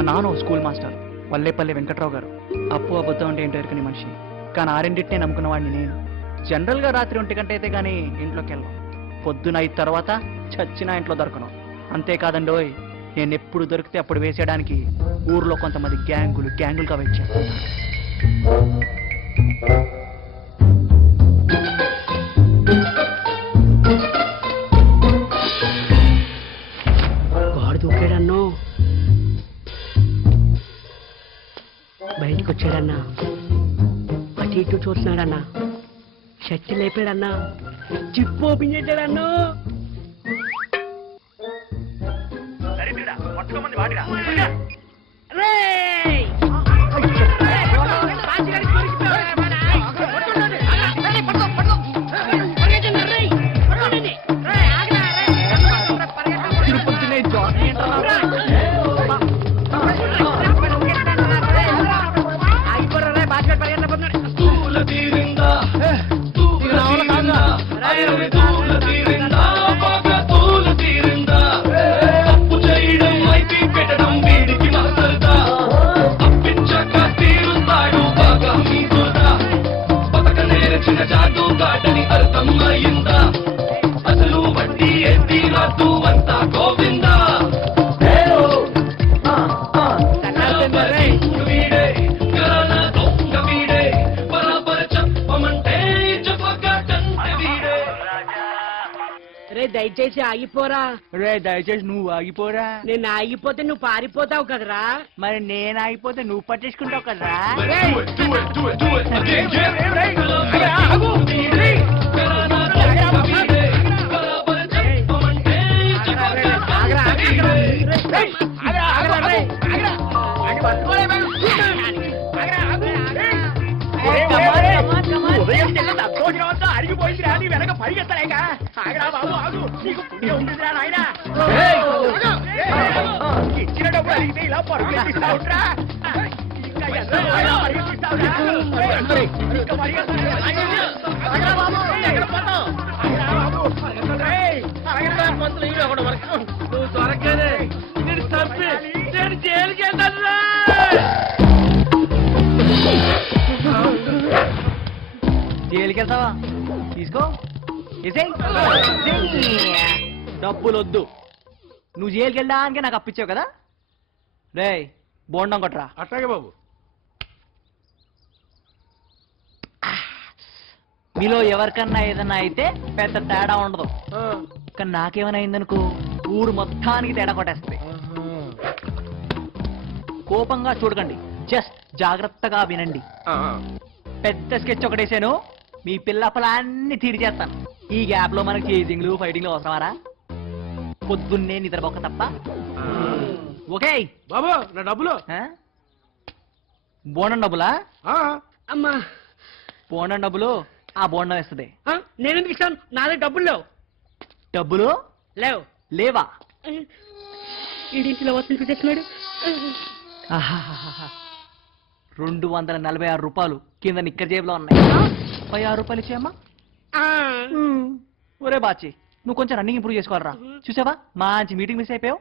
మా నాన్న school master Vallepalli Venkatrao గారు. అప్పు అబద్ధం అంటే ఏంటో ఎరుకని మనిషి, కానీ ఆరింటినే నమ్ముకున్న వాడిని నేను. జనరల్గా రాత్రి 1 గంట అయితే కానీ ఇంట్లోకి వెళ్ళాం. పొద్దున 5 తర్వాత చచ్చినా ఇంట్లో దొరకను. అంతేకాదండోయ్, నేను ఎప్పుడు దొరికితే అప్పుడు వేసేయడానికి ఊర్లో కొంతమంది గ్యాంగులుగా వెయిట్ చేస్తాను. వాడు దూకాడన్నో, బయటకు వచ్చాడన్నా, అటు ఇటు చూస్తున్నాడన్నా, షర్ట్ లేపాడన్నా, చిప్పు ఓపెన్ చేశాడన్నా. దయచేసి ఆగిపోరా. రే దయచేసి నువ్వు ఆగిపోరా. నేను ఆగిపోతే నువ్వు పారిపోతావు కదరా. మరి నేను ఆగిపోతే నువ్వు పట్టించుకుంటావు కదరా. అరిగిపోయింది రాని వెనక పరిగెత్తలేక ఆగరా బాబు, ఆగు. నీకు పుణ్యం ఉంటుందిరా నాయనా. ఇచ్చిన డబ్బులు అడిగితే ఇలా పరిగెత్తిస్తా ఉంటా. నువ్వు త్వరగానే నేను చంపి నేను జైలుకి వెళ్తానురా. జైలుకి వెళ్తావా? తీసుకో, డబ్బులు వద్దు. నువ్వు జైలుకి వెళ్ళడానికి నాకు అప్పించావు కదా. రే బోండం కొట్రా. అట్లాగే బాబు. మీలో ఎవరికన్నా ఏదన్నా అయితే పెద్ద తేడా ఉండదు, కానీ నాకేమైనా అయిందనుకో ఊరు మొత్తానికి తేడా కొట్టేస్తుంది. కోపంగా చూడకండి, జస్ట్ జాగ్రత్తగా వినండి. పెద్ద స్కెచ్ ఒకటేసాను, మీ పిల్లపలన్నీ తీరి చేస్తాను. ఈ గ్యాప్ లో మనకి చేజింగ్లు ఫైటింగ్లు అవసరమారా? పొద్దున్నే నిద్రపోక తప్ప. ఓకే బాబు, నా డబ్బులు. బోండం డబ్బులా? అమ్మా బోండం డబ్బులు ఆ బోండం వేస్తుంది. నేనెందుకు ఇస్తాను? నా దగ్గర డబ్బులు లేవు. డబ్బులు లేవు? లేవా? ఈడింటిలో వసూలు చేస్తున్నాడు. 246 రూపాయలు కింద నిక్కర జేబులో ఉన్నాయి. 6 రూపాయలు ఇచ్చేయమ్మా. ఒరే బాచి, నువ్వు కొంచెం రన్నింగ్ ఇంప్రూవ్ చేసుకోవాలరా. చూసావా, మంచి మీటింగ్ మిస్ అయిపోయావు.